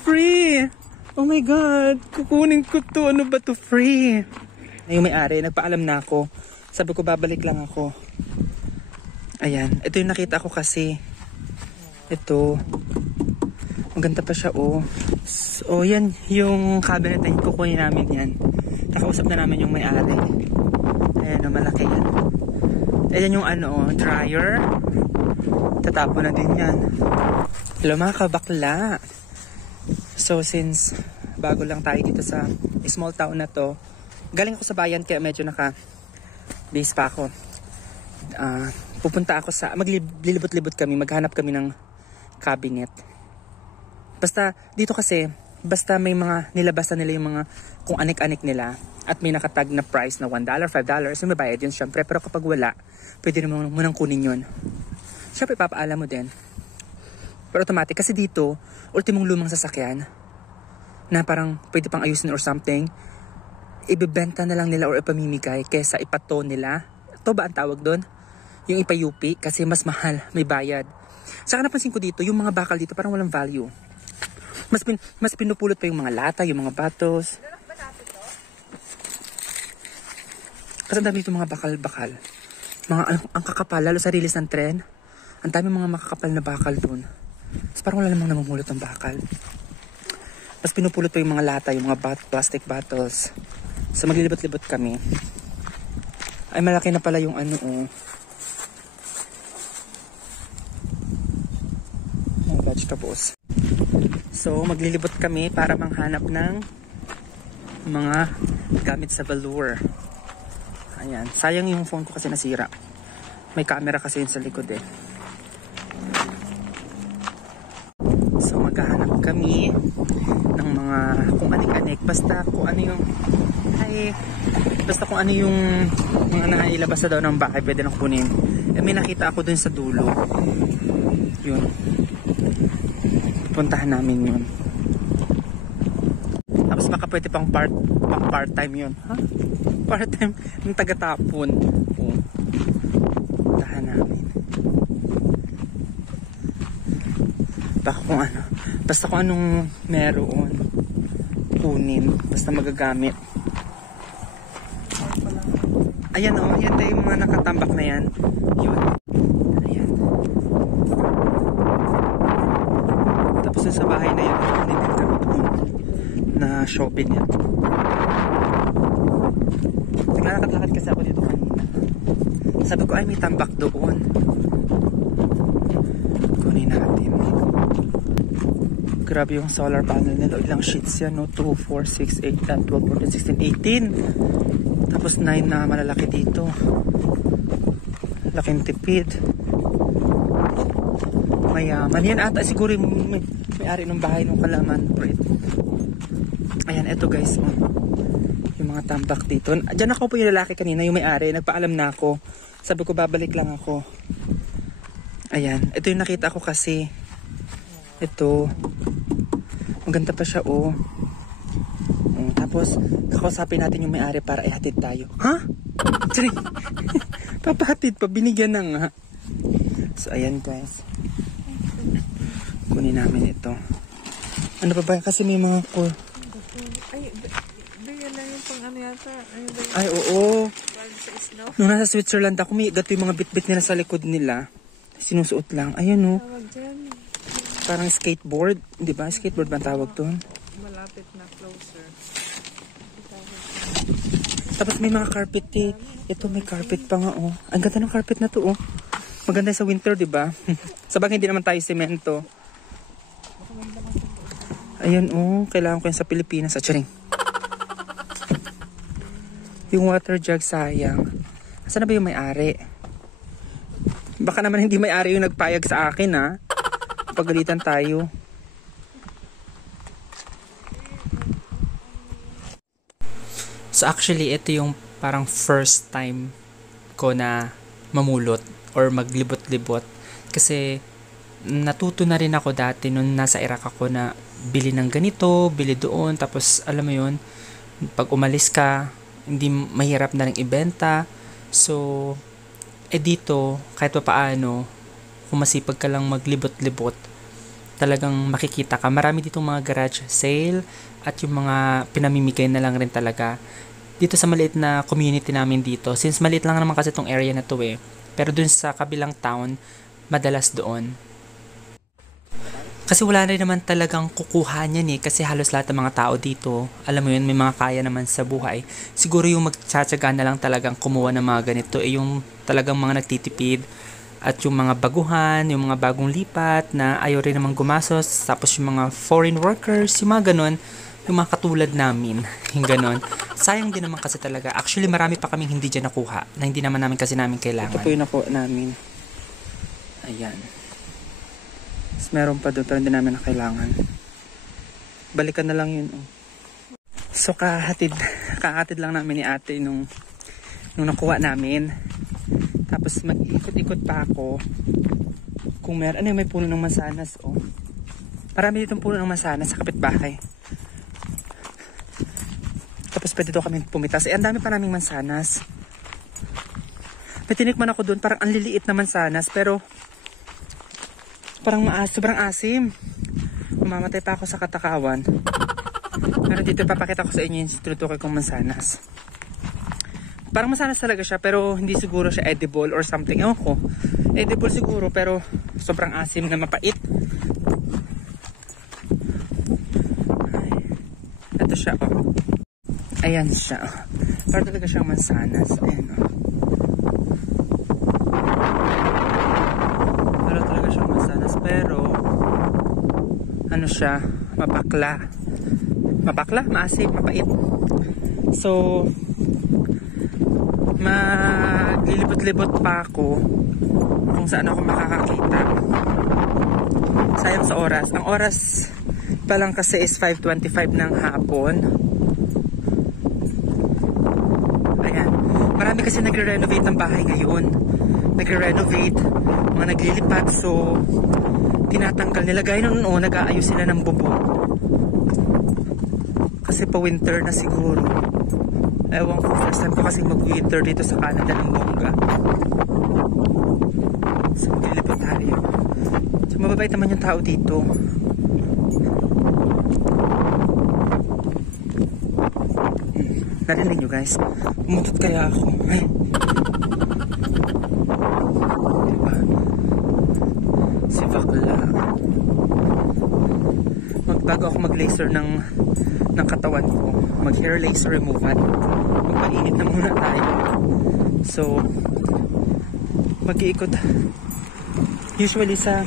Free! Oh my God! Kukunin ko to. Ano ba to? Free! Yung may-ari, nagpaalam na ako. Sabi ko, babalik lang ako. Ayan. Ito yung nakita ko kasi. Ito. Maganda pa siya, oh. So, yan. Yung cabinet na kukunin namin yan. Nakausap na namin yung may-ari. Ayan, oh, malaki yan. Ayan yung ano, dryer. Tatapo na din yan. Hello mga kabakla. So since bago lang tayo dito sa small town na to, galing ako sa bayan kaya medyo naka-base pa ako. Pupunta ako sa, maglilibot-libot kami, maghanap kami ng cabinet. Basta dito kasi, basta may mga nilabasan nila yung mga kung anik-anik nila at may nakatag na price na $1, $5, yung may bayad yun syempre. Pero kapag wala, pwede naman mo nang kunin yun. Syempre papaalam mo din. Pero automatic kasi dito, ultimong lumang sasakyan na parang pwede pang ayusin or something, ibebenta na lang nila or ipamimigay kesa ipato nila. Ito ba ang tawag doon? Yung ipayupi kasi mas mahal, may bayad. Saka napansin ko dito, yung mga bakal dito parang walang value. Mas pinupulot pa yung mga lata, yung mga bottles. Kasi ang dami dito mga bakal-bakal. Ang kakapal, lalo sa release ng tren. Ang dami mga makakapal na bakal doon. So, parang wala namang namumulot ng bakal. Mas pinupulot pa yung mga lata, yung mga plastic bottles. So maglilibot-libot kami. Ay malaki na pala yung ano, oh. Mga vegetables. So maglilibot kami para manghanap ng mga gamit sa velour. Ayan. Sayang yung phone ko kasi nasira. May camera kasi yun sa likod eh. So maghahanap kami ng mga kung anik-anik, basta kung ano yung mga nailabas na daw ng bahay pwede nang kunin. Eh, may nakita ako dun sa dulo. Yun. Puntahan namin yun. Tapos baka pwede pang part-time yun. Ha? Part-time ng taga-tapon. Oh. Puntahan namin. Baka kung ano. Basta kung anong meron kunin. Basta magagamit. Ayan o. Yan tayo yung mga nakatambak na yan. Yun. Ayan. Tapos sa bahay na yun. Na shopping yan. Naglalakad-lakad kasi ako dito kanina. Sabi ko ay may tambak doon. Kunin natin. Grabe yung solar panel nila. Ilang sheets yan, no? 2, 4, 6, 8, 10, 12, 14, 16, 18. Tapos 9 na malalaki dito. Laking tipid. Mayaman. Yan ata siguro may-ari ng bahay ng kalaman. Ayan, eto guys. Yung mga tambak dito. Diyan ako po yung lalaki kanina, yung may-ari. Nagpaalam na ako. Sabi ko babalik lang ako. Ayan. Ito yung nakita ko kasi. Ito. Maganda pa siya, oh. Tapos, kakausapin natin yung may-ari para ihatid tayo. Ha? Sorry. Papahatid pa. Binigyan na nga. So, ayan guys. Kunin namin ito. Ano pa ba? Kasi may mga Ay, yan lang yung pang ano yata. Ay, oo. Nung nasa Switzerland ako, may gato yung mga bit-bit nila sa likod nila. Sinusuot lang. Ayan, oh. Parang skateboard. Di ba? Skateboard ba ang tawag doon? Malapit na, closer. Tapos may mga carpet eh. Ito may carpet pa nga, oh. Ang ganda ng carpet na to, oh. Maganda sa winter, di ba? Sabagay hindi naman tayo semento. Ayan, oh. Kailangan ko yan sa Pilipinas. Charing. Yung water jug, sayang. Saan na ba yung may-ari? Baka naman hindi may-ari yung nagpayag sa akin, ha? Pagalitan tayo. So actually, ito yung parang first time ko na mamulot or maglibot-libot. Kasi natuto na rin ako dati nung nasa Iraq ako na bili ng ganito, bili doon. Tapos alam mo yun, pag umalis ka, hindi mahirap na rin ibenta. So, dito, kahit pa paano, kung masipag ka lang maglibot-libot, talagang makikita ka. Marami ditong mga garage sale at yung mga pinamimigay na lang rin talaga. Dito sa maliit na community namin dito, since maliit lang naman kasi itong area na to pero dun sa kabilang town, madalas doon. Kasi wala rin naman talagang kukuha niyan kasi halos lahat ng mga tao dito, alam mo yun, may mga kaya naman sa buhay. Siguro yung magtsatsaga na lang talagang kumuha ng mga ganito yung talagang mga nagtitipid at yung mga baguhan, yung mga bagong lipat na ayaw rin naman gumasos, tapos yung mga foreign workers, yung mga ganon, yung mga katulad namin, yung ganon. Sayang din naman kasi talaga. Actually, marami pa kaming hindi dyan nakuha na hindi naman namin kailangan. Ito po yung nakuha namin. Ayan. Meron pa doon pero hindi namin na kailangan. Balikan na lang yun. So kahatid lang namin ni ate nung nakuha namin. Tapos mag-ikot-ikot pa ako. Kung meron, may puno ng mansanas. Marami ditong puno ng mansanas sa kapitbahay. Tapos pwede doon kami pumitas. Ang dami pa naming mansanas. May tinikman ako doon, parang ang liliit na mansanas pero parang sobrang asim. Mamamatay pa ako sa katakawan. Pero dito papakita ko sa inyo yung tinutukoy kong mansanas. Parang mansanas talaga siya pero hindi siguro siya edible or something. Ewan ko. Edible siguro pero sobrang asim na mapait. Ito siya Ayan siya. Parang talaga siyang mansanas. Ayan Pero ano siya, mapakla, maasim, mapait. So maglilibot-libot pa ako kung saan ako makakakita. Sayang sa oras. Ang oras pa lang kasi is 5:25 ng hapon. Ayan, marami kasi nagre-renovate ng bahay ngayon. Nagre-renovate, mga naglilipat, so tinatanggal nila. Gaya noon, nag-aayos sila ng bubong. Kasi pa winter na siguro. Ewan ko, first time ko kasi mag-winter dito sa Canada ng bongga. So maglilipat tayo. So mababait naman yung tao dito. Narinig nyo guys, umutot kaya ako. Ay. Diba? Si bakla. Bago ako mag-laser ng katawan ko, mag-hair laser removal, magpainit na muna tayo. So mag-iikot usually sa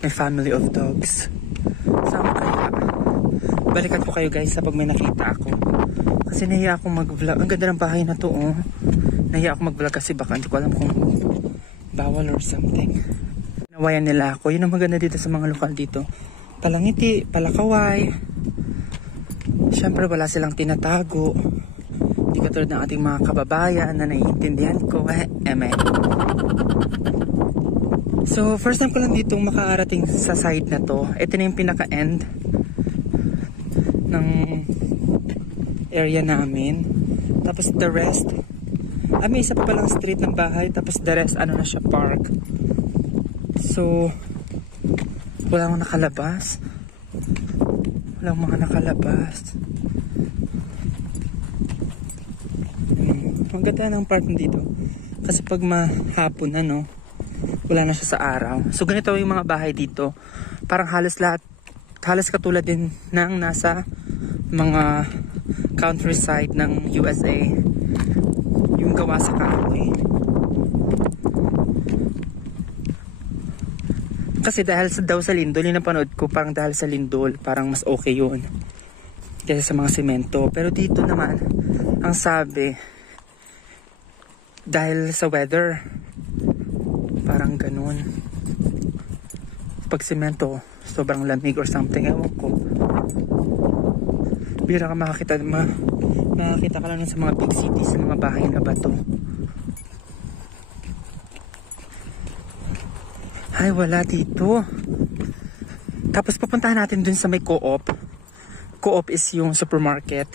may family of dogs. Sama kaya balikan ko kayo guys sa pag may nakita ako, kasi nahiya akong mag-vlog. Ang ganda ng bahay na to nahiya ako mag-vlog kasi baka hindi ko alam kung bawal or something. Nawayan nila ako. Yun ang maganda dito sa mga lokal dito. Palangiti, palakaway. Siyempre wala silang tinatago. Hindi katulad ng ating mga kababayan na naiintindihan ko. So first time ko lang ditong makaarating sa side na to. Ito na yung pinaka-end ng area namin. Tapos the rest, may isa pa palang street ng bahay. Tapos the rest, na siya, park. So wala akong nakalabas. Walang mga nakalabas. Ang ganda ng park dito. Kasi pag mahapon wala na siya sa araw. So ganito yung mga bahay dito. Parang halos katulad din ng nasa mga countryside ng USA. Yung gawa sa kahoy. Kasi dahil daw sa lindol, yung napanood ko, parang dahil sa lindol, parang mas okay yun kaysa sa mga semento. Pero dito naman, ang sabi, dahil sa weather, parang ganun. Pag semento, sobrang lamig or something, ewan ko. Bira ka makakita ka lang sa mga big cities, sa mga bahay na bato. Ay, wala dito. Tapos papuntahan natin dun sa may Co-op. Co-op is yung supermarket.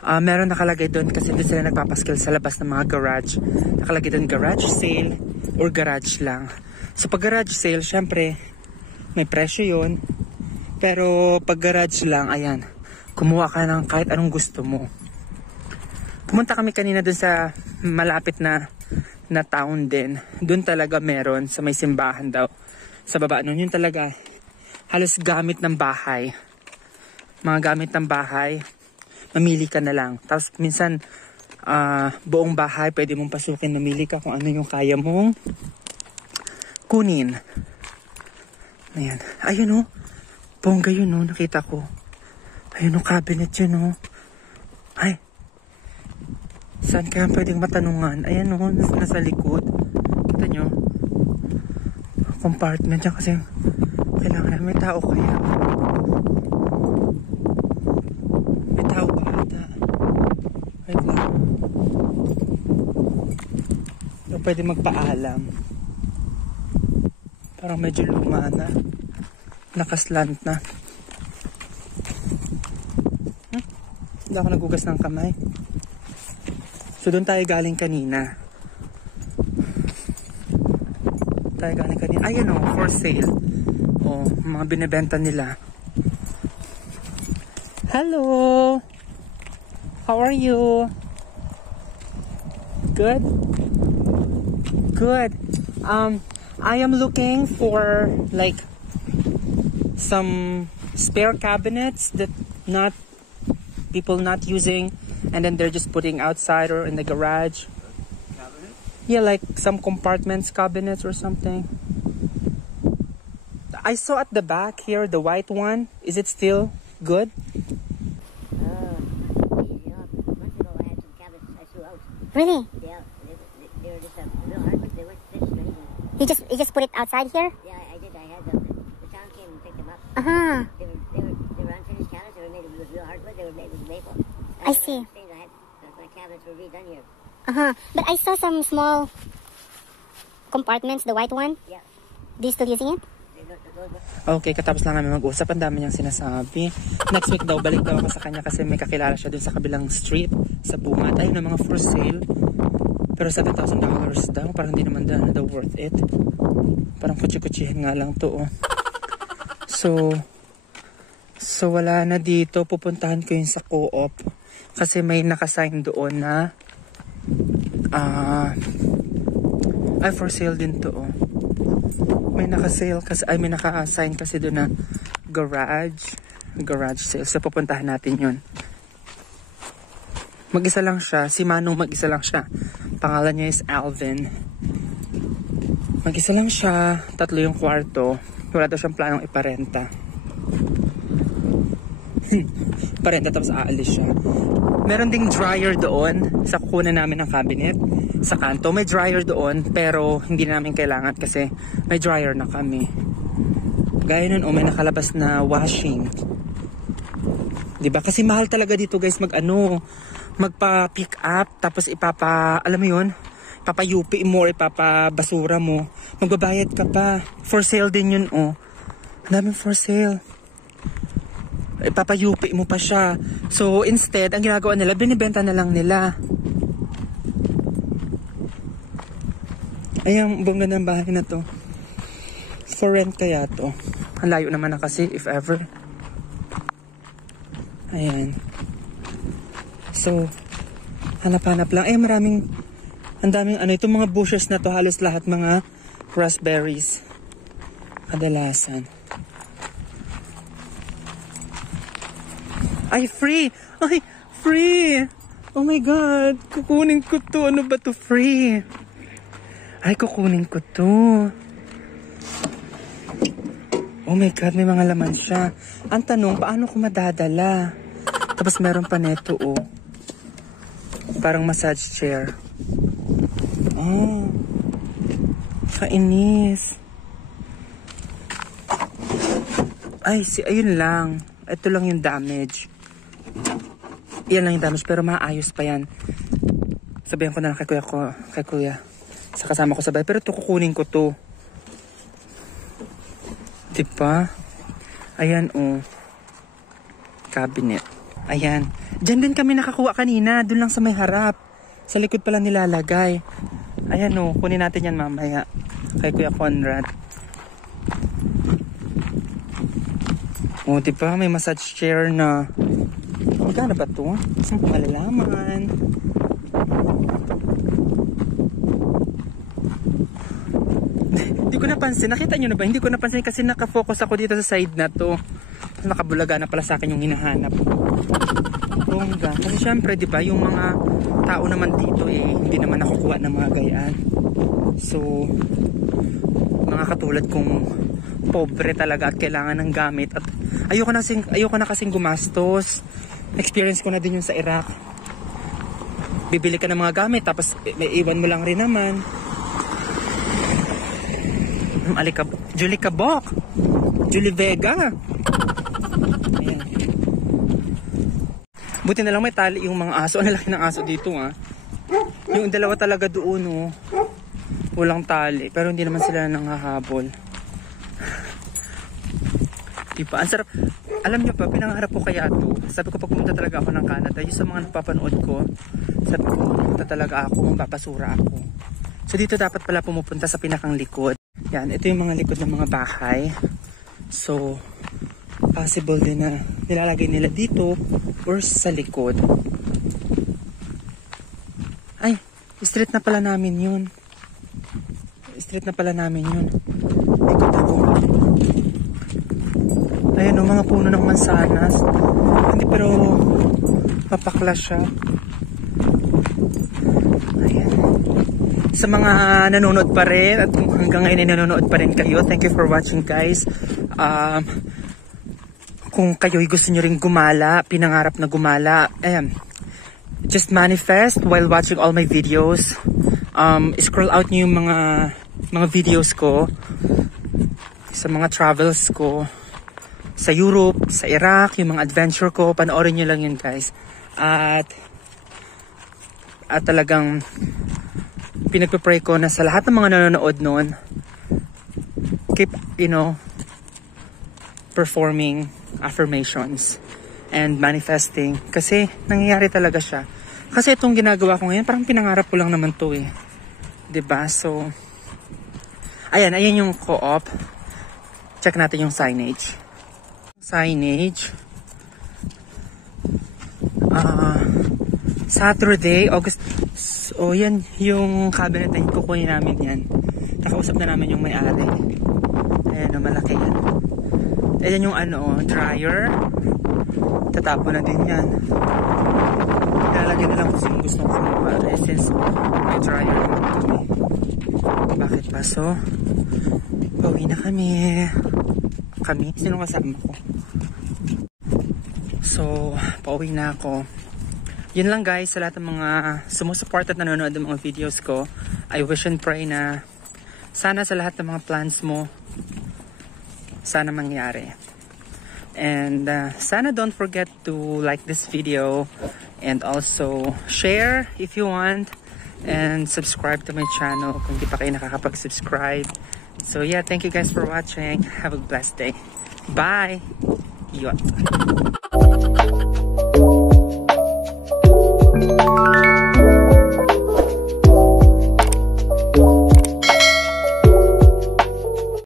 Meron nakalagay doon kasi doon sila nagpapaskil sa labas ng mga garage. Nakalagay doon garage sale or garage lang. So pag garage sale, syempre may presyo yun. Pero pag garage lang, ayan, kumuha ka ng kahit anong gusto mo. Pumunta kami kanina doon sa malapit na town din. Doon talaga meron sa may simbahan daw. Sa baba nun, yun talaga halos gamit ng bahay. Mga gamit ng bahay, mamili ka na lang. Tapos minsan buong bahay pwede mong pasukin, mamili ka kung ano yung kaya mong kunin. Ayan. Ayun o. Bongga yun o. Nakita ko. Ayun o. Cabinet yun o. Ay. Saan kaya pwedeng matanungan? Ayan o. Nasa likod. Kita nyo. Compartment yan kasi kailangan na may tao kaya. May tao ba ata? Wait lang. Yung pwede magpaalam. Parang medyo luma na. Nakaslant na. Hindi ako nagugas ng kamay. So doon tayo galing kanina. Ayun o, for sale. O, mga binibenta nila. Hello! How are you? Good? Good. I am looking for like some spare cabinets that people not using, and then they're just putting outside or in the garage. Cabinet? Yeah, like some compartments cabinets or something. I saw at the back here the white one. Is it still good? Months ago I had some cabinets I threw out. Really? Yeah, they were just a little hard, but they weren't finished or anything. You just put it outside here? Yeah, I did. I had them. The town came and picked them up. Uh-huh. They were unfinished cabinets. They were made with real hardwood. They were made with maple. I see. My cabinets were redone here. Uh-huh. But I saw some small compartments, the white one. Yeah. Do you still using it? Okay, katapos lang namin mag-usap. Ang dami niyang sinasabi. Next week daw, balik daw ako sa kanya kasi may kakilala siya dun sa kabilang street, sa Bungat. Ayun na mga for sale. Pero $7,000 daw. Parang hindi naman daw worth it. Parang kutsi-kutsihin nga lang to. Oh. So wala na dito. Pupuntahan ko yung sa Co-op. Kasi may nakasign doon na ay for sale din to. Oh. May naka-sale kasi, ay may naka-assign kasi doon na garage sale. So pupuntahan natin yun. Mag-isa lang siya. Si Manong mag-isa lang siya. Pangalan niya is Alvin. Mag-isa lang siya. 3 yung kwarto. Wala daw siyang planong iparenta. Parenta tapos aalis siya. Meron ding dryer doon sa kukunan namin ng cabinet. Sa kanto, may dryer doon pero hindi namin kailangan kasi may dryer na kami. Gaya nun, may nakalabas na washing. 'Di ba? Kasi mahal talaga dito, guys, magpa-pick up tapos alam mo 'yun, ipapa-UP mo or ipapa-basura mo. Magbabayad ka pa. For sale din 'yun, oh. Ang daming for sale. Ipapa-UP mo pa siya. So instead, ang ginagawa nila, binibenta na lang nila. Ayan, bongga ng bahay na to. For rent kaya to. Ang layo naman na kasi, if ever. Ayan. So, hanap-hanap lang. Ang daming itong mga bushes na to, halos lahat mga raspberries. Kadalasan. Ay, free! Ay, free! Oh my God! Kukunin ko to. Ano ba to, free? Ay, kukunin ko to. Oh my God, may mga laman siya. Ang tanong, paano ko madadala? Tapos meron pa neto, oh. Parang massage chair. Oh. Kainis. Ay, ayun lang. Ito lang yung damage. Yan lang yung damage, pero maayos pa yan. Sabihan ko na lang kay kuya. Sa kasama ko sabay. Pero ito kukunin ko to. Diba? Ayan, oh. Cabinet. Ayan. Diyan din kami nakakuha kanina. Doon lang sa may harap. Sa likod pala nilalagay. Ayan o. Kunin natin yan mamaya. Kay Kuya Conrad. O, diba? May massage chair na. Magkano ba ito? Saan ko malalaman? Hindi ko napansin. Nakita nyo na ba? Hindi ko napansin kasi nakafocus ako dito sa side na to. Nakabulaga na pala sa akin yung hinahanap. Bongga. Kasi syempre, di ba, yung mga tao naman dito hindi naman nakukuha ng mga gayaan. So, mga katulad kong pobre talaga at kailangan ng gamit. At ayoko na kasing gumastos. Experience ko na din yung sa Iraq. Bibili ka ng mga gamit tapos may iwan mo lang rin naman. Julie Cabok. Julie Vega. Ayan. Buti na lang may tali yung mga aso. Ang laki ng aso dito Yung dalawa talaga doon walang tali. Pero hindi naman sila nanghahabol. Diba? Ang sarap. Alam nyo pa, pinangarap ko kaya ito. Sabi ko pag pumunta talaga ako ng Canada, yung sa mga napapanood ko, sabi ko pumunta talaga ako, mapapasura ako. So dito dapat pala pumupunta sa pinakang likod. Yan, ito yung mga likod ng mga bahay. So, possible din na nilalagay nila dito or sa likod. Ay, street na pala namin yun. Street na pala namin yun. Ikot ako. Ayan o, mga puno ng mansanas. Hindi pero mapakla siya. Ayan. Sa mga nanonood pa rin at hanggang ngayon ay nanonood pa rin kayo, thank you for watching guys. Kung kayo'y gusto nyo rin gumala, pinangarap na gumala, just manifest while watching all my videos. Scroll out nyo yung mga videos ko sa mga travels ko sa Europe, sa Iraq, yung mga adventure ko, panoorin nyo lang yun guys. At talagang pinagpipray ko na sa lahat ng mga nanonood noon, keep, performing affirmations and manifesting. Kasi nangyayari talaga siya. Kasi itong ginagawa ko ngayon, parang pinangarap ko lang naman to diba? So, ayan yung co-op. Check natin yung signage. Saturday, August. So, yan yung cabinet na kukunin namin yan. Nakausap na namin yung may-ari. Ayan, malaki yan. Ayan yung dryer. Tatapon na din yan. Ilalagay na lang kasi yung gusto ko kumuha. Since may dryer naman kami. Bakit ba? So, pauwi na kami. Sino kasama ko? So, pauwi na ako. Yun lang guys, sa lahat ng mga sumusuport at nanonood ng mga videos ko, I wish and pray na sana sa lahat ng mga plans mo, sana mangyari. And sana don't forget to like this video and also share if you want and subscribe to my channel kung di pa kayo nakakapag-subscribe. So yeah, thank you guys for watching. Have a blessed day. Bye! Yot.